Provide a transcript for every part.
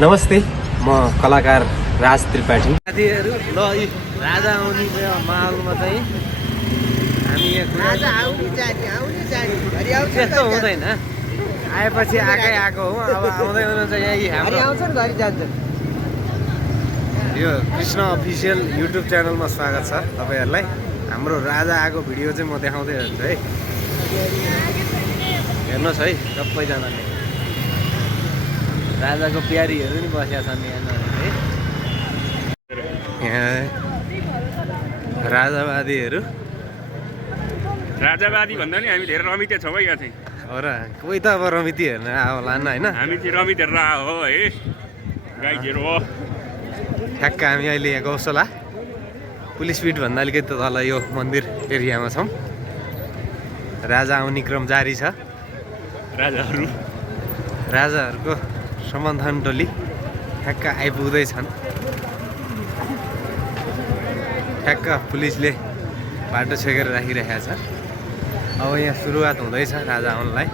नमस्ते, म कलाकार राज त्रिपाठी। साथीहरू ल राजा आउने माहौलमा चाहिँ हामी त्यस्तो हुँदैन, आएपछि आएकै आएको हो। अब आउँदै हुनुहुन्छ यही हाम्रो आउँछन् घरि जान्छन्। यो कृष्ण अफिसियल युट्युब च्यानलमा स्वागत छ तपाईँहरूलाई। हाम्रो राजा आएको भिडियो चाहिँ म देखाउँदै हुन्छु है, हेर्नुहोस् है सबैजनाले। राजाको प्यारीहरू नि बसेका छन् यहाँ राजावादीहरू। राजावादी भन्दा नि हामी धेरै रमिते छौँ है यहाँ चाहिँ। हो र, कोही त अब रमिती हेर्न आउलान् होइन। हामी चाहिँ रमित हेरेर हो है, गाईहरू हो। ठ्याक्क हामी अहिले यहाँ गौशाला पुलिस पिटभन्दा अलिकति तल यो मन्दिर एरियामा छौँ। राजा आउने क्रम जारी छ। राजाहरूको सम्बन्धन टोली ठ्याक्क आइपुग्दैछन्। ठ्याक्क पुलिसले बाटो छेकेर राखिरहेको छ। अब यहाँ सुरुवात हुँदैछ राजा आउनलाई।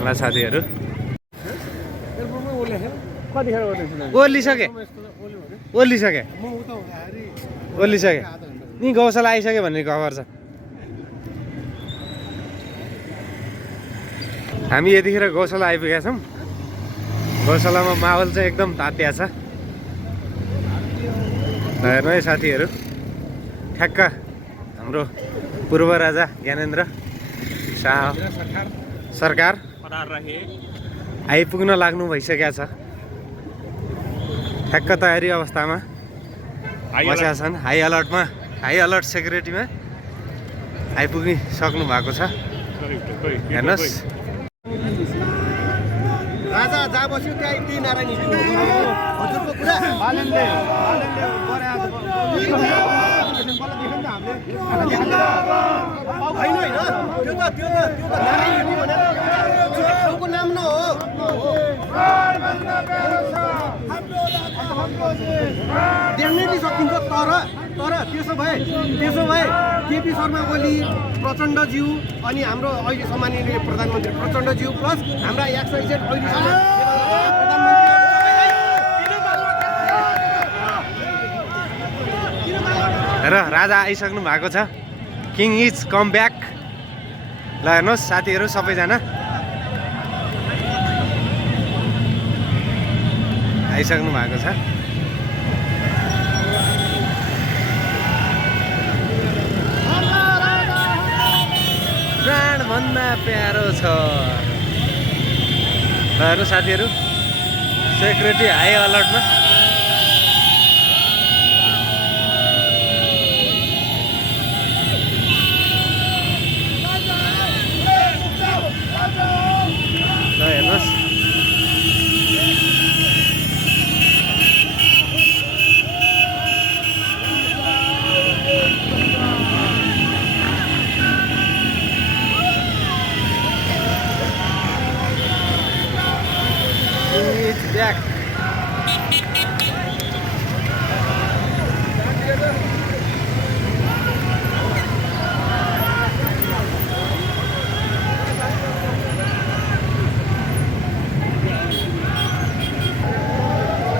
ल साथीहरू ओर्लिसके नि गौशाला आइसक्यो भन्ने खबर छ। हामी यतिखेर गौशाला आइपुगेका छौँ। गौशालामा माहौल चाहिँ एकदम तात्या छ। हेर्नु है साथीहरू, ठ्याक्क हाम्रो पूर्व राजा ज्ञानेन्द्र शाह सरकार आइपुग्न लाग्नु भइसकेका छ। ठ्याक्क तयारी अवस्थामा बसेका छन्। हाई अलर्ट सेक्युरिटीमा आइपुगिसक्नु भएको छ। हेर्नुहोस्, राजा जहाँ बस्यो त्यहाँ त्यही नारायण हजुरको कुरा बालेनले होइन त्यो त नारायण भनेर नाम न हो। देख्नै नि सकिन्छ। तर त्यसो भए केपी शर्मा ओली प्रचण्डज्यू अनि हाम्रो अहिले सम्माननीय प्रधानमन्त्री प्रचण्डज्यू प्लस हाम्रा XYZ अहिलेसम्म र राजा आइसक्नु भएको छ। King is come back. ल हेर्नुहोस् साथीहरू, सबैजना आइसक्नु भएको छ। प्राणभन्दा प्यारो छ। ल हेर्नु साथीहरू, सेक्युरिटी हाई अलर्टमा। ल हेर्नुहोस्, ब्याक।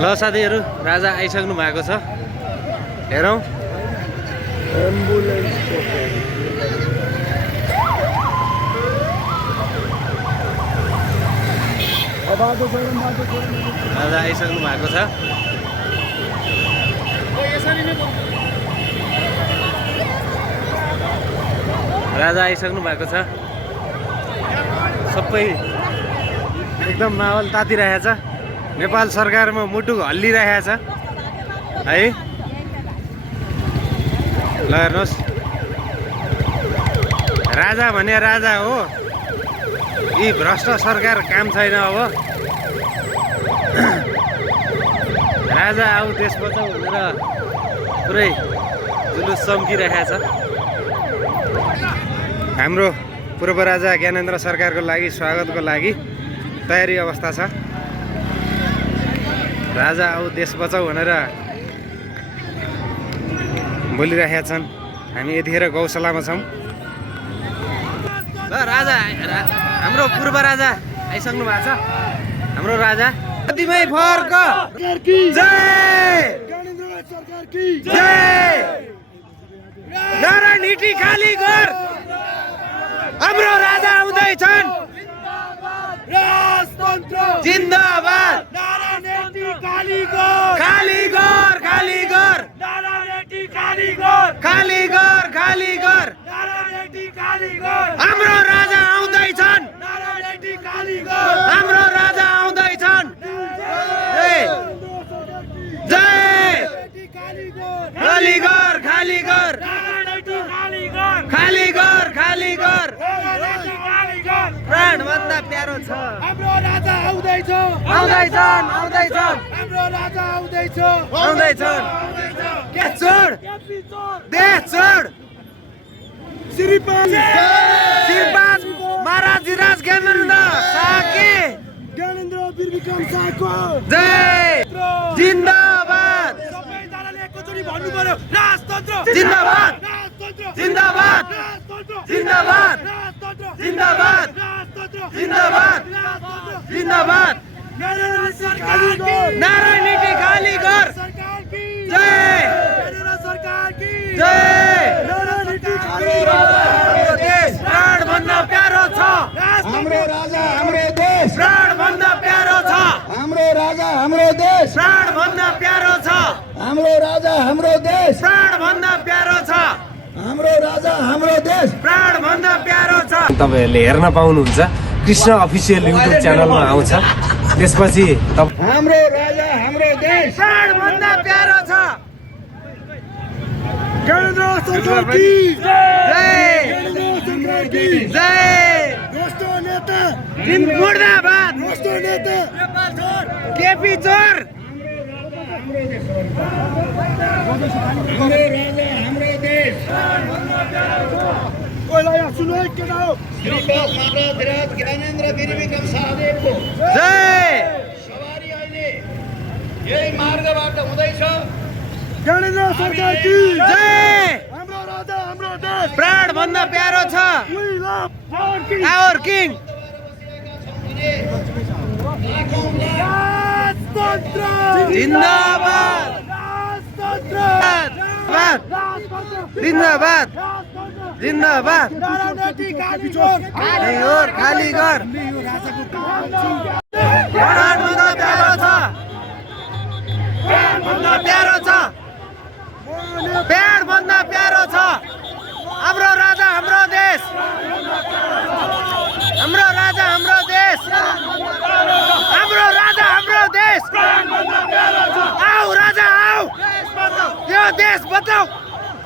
ल साथीहरू, राजा आइसक्नु भएको छ। हेरौँ, राजा आइसक्नु भएको छ। राजा आइसक्नु भएको छ। सबै एकदम माहौल तातिरहेको छ। नेपाल सरकारमा मुटु हल्लिरहेको छ है। ल हेर्नुहोस्, राजा भने राजा हो। यी भ्रष्ट सरकार काम छैन। अब राजा आऊ देश बचाऊ भनेर पुरै जुलुस चम्किरहेको छ। हाम्रो पूर्व राजा ज्ञानेन्द्र सरकारको लागि स्वागतको लागि तयारी अवस्था छ। राजा आऊ देश बचाऊ भनेर बोलिरहेका छन्। हामी यतिखेर गौशालामा छौँ। राजा हाम्रो पूर्व राजा आइसक्नु भएको छ हाम्रो राजा कतिमै फर्क जय जय नारायण हिटी खाली घर हाम्रो राजा आउँदैछन् जिन्दाबाद खाली घर खाली घर खाली घर हाम्रो राजा आउँदैछन् हाम्रो राजा आउँदैछन् जय खाली घर खाली घर खाली घर खाली घर प्राण भन्दा प्यारो छ हाम्रो राजा आउँदैछ आउँदैछन् आउँदैछन् हाम्रो राजा आउँदैछ आउँदैछन् देश छोड देश छोड श्रीपाद महाराज जिराज ज्ञानेन्द्र साके ज्ञानेन्द्र वीरविक्रम शाहको जय जिन्दाबाद सबैजनाले एकैचोटि भन्नु पर्यो राजतन्त्र जिन्दाबाद राजतन्त्र जिन्दाबाद जिन्दाबाद जिन्दाबाद जिन्दाबाद जिन्दाबाद नारायण हिटी खाली घर जय जय हाम्रो देश प्राण भन्दा प्यारो छ हाम्रो राजा हाम्रो देश प्राण भन्दा प्यारो छ हाम्रो राजा हाम्रो देश प्राण भन्दा प्यारो छ हाम्रो राजा हाम्रो देश प्राण भन्दा प्यारो छ हाम्रो राजा हाम्रो देश प्राण भन्दा प्यारो छ तपाईहरुले हेर्न पाउनुहुन्छ कृष्ण अफिसियल युट्युब च्यानलमा आउँछ त्यसपछि हाम्रो राजा हाम्रो देश प्राण भन्दा प्यारो छ ज्ञानेन्द्र सरकार की जय सरकार की जय दोस्तो नेता मुर्दाबाद दोस्तो नेता केपी चोर हाम्रो राजा हाम्रो देश कोइला सुनो केटा हो श्रीपाद महाराज ज्ञानेन्द्र वीरविक्रम शाहदेवको जय सवारी अहिले यही मार्गबाट हुँदैछ ज्ञानेन्द्र सरकार की जय हाम्रो राजा हाम्रो देश प्राण भन्दा प्यारो छ We love आवर किङ राजतन्त्र जिन्दाबाद जिन्दाबाद जिन्दाबाद खाली घर खाली घर प्राण भन्दा प्यारो छ प्राण भन्दा प्यारो छ प्राण भन्दा प्यारो छ हाम्रो राजा हाम्रो देश हाम्रो राजा हाम्रो देश हाम्रो राजा हाम्रो देश आऊ राजा आऊ यो देश बचाऊ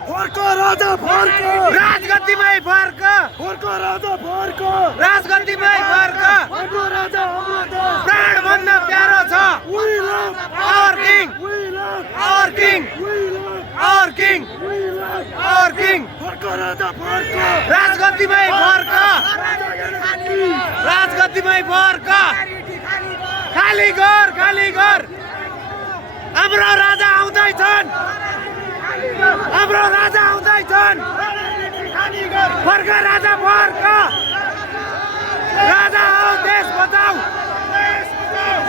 फर्क राजा फर्क राजगद्दीमै फर्क फर्क राजा फर्क राजगद्दीमै फर्क हाम्रो राजा हाम्रो देश प्राण भन्दा प्यारो छ We love our king We love our king We love our king We love our king फर्क राजा फर्क राजगद्दीमै फर्क राजगद्दीमै फर्क खाली घर खाली घर हाम्रो राजा आउँदैछन् हाम्रो राजा आउँदैछन् फर्क राजा फर्क राजा आऊ देश बचाऊ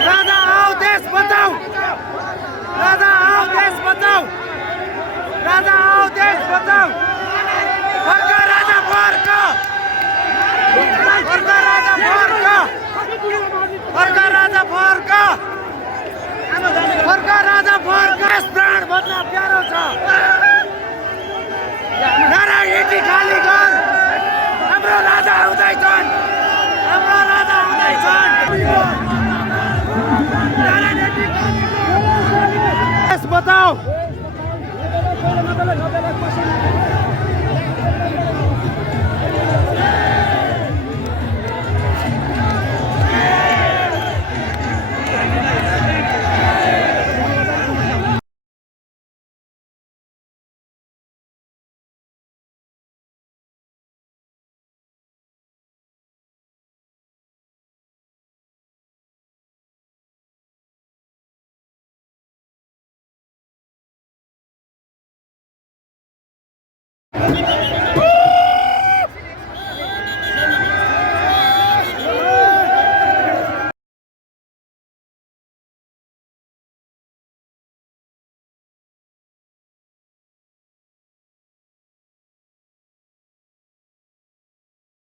राजा आऊ देश बचाऊ राजा आऊ देश बचाऊ राजा आऊ देश बचाऊ फर्क राजा फर्क फर्क राजा फर्क फर्क राजा फर्क फर्क राजा फर्क प्राण भन्दा प्यारो छ नारायण हिटी खाली घर हाम्रो राजा आउँदैछन् हाम्रो राजा आउँदैछन् देश बचाऊ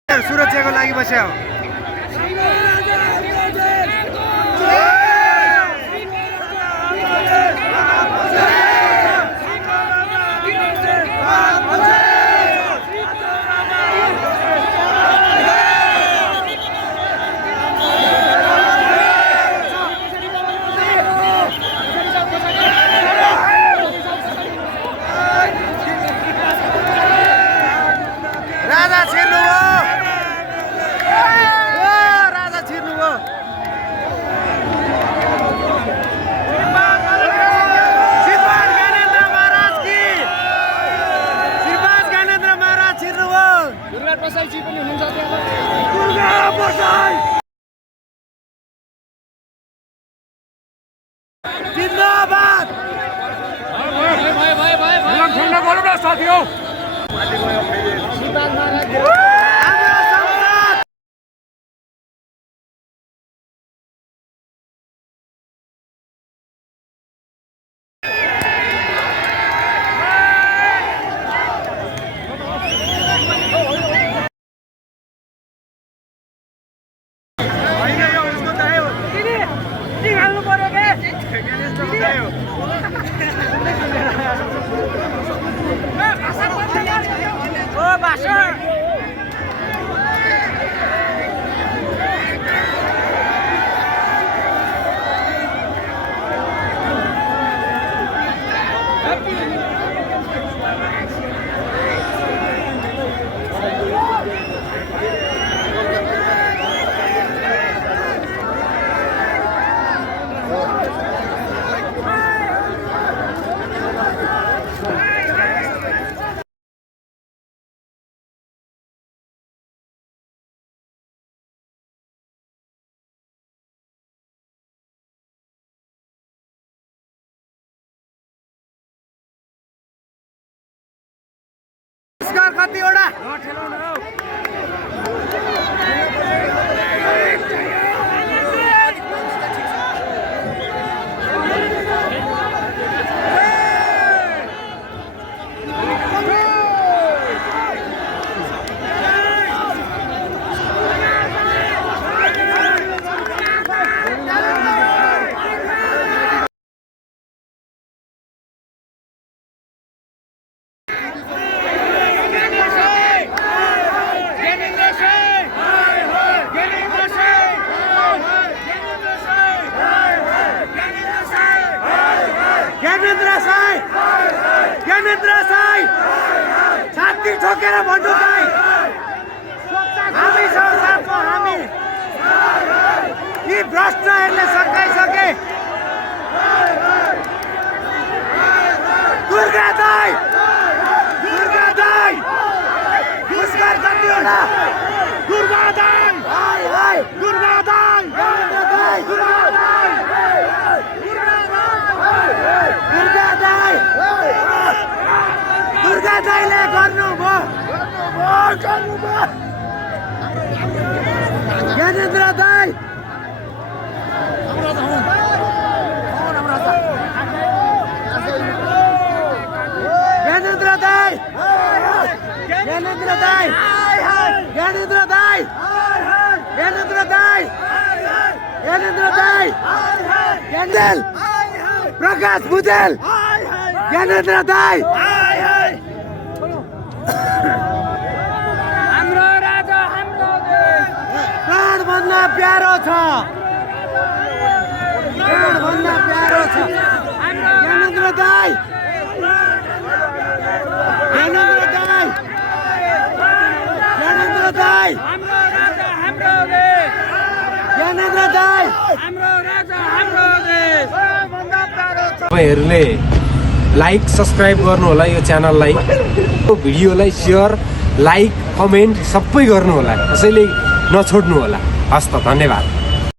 सुरक्षाको लागि बस्यो राजा छिर्नुभयो राजा छिर्नुभयो श्रीपाद ज्ञानेन्द्र महाराज की श्रीपाद ज्ञानेन्द्र महाराज छिर्नुभयो दुर्गा प्रसादजी पनि हुनुहुन्छ दुर्गा प्रसाद जिन्दाबाद ठन्डा गरौँ न साथी हो कतिवटा ज्ञानेन्द्र साई छाती ठोकेर भन्नु चाहिँ हामी साथमा हामी यी भ्रष्टहरूले सकाइसके दुर्गा दाई पुरस्कार कतिवटा दुर्गा दाई दुर्गा दाई दुर्गा दाईले गर्नुभयो ज्ञानेन्द्र दाई ज्ञानेन्द्र दाई ज्ञानेन्द्र दाई ज्ञानेन्द्र दाई ज्ञानेन्द्र दाई ज्ञानेन्द्र दाई ज्ञानेन्द्र प्रकाश भुजेल ज्ञानेन्द्र दाई हाम्रो राजा हाम्रो प्राणभन्दा प्यारो छ प्राणभन्दा प्यारो छ ज्ञानेन्द्र दाई ज्ञानेन्द्र दाई ज्ञानेन्द्र दाई हाम्रो राजा हाम्रो देश ज्ञानेन्द्र दाई हाम्रो राजा हाम्रो देश भन्दा प्यारो छ तपाईहरुले लाइक सब्स्क्राइब गर्नु होला यो च्यानललाई भिडियोलाई शेयर लाइक कमेन्ट सबै गर्नु होला कसैले नछोड्नु होला हस् त धन्यवाद।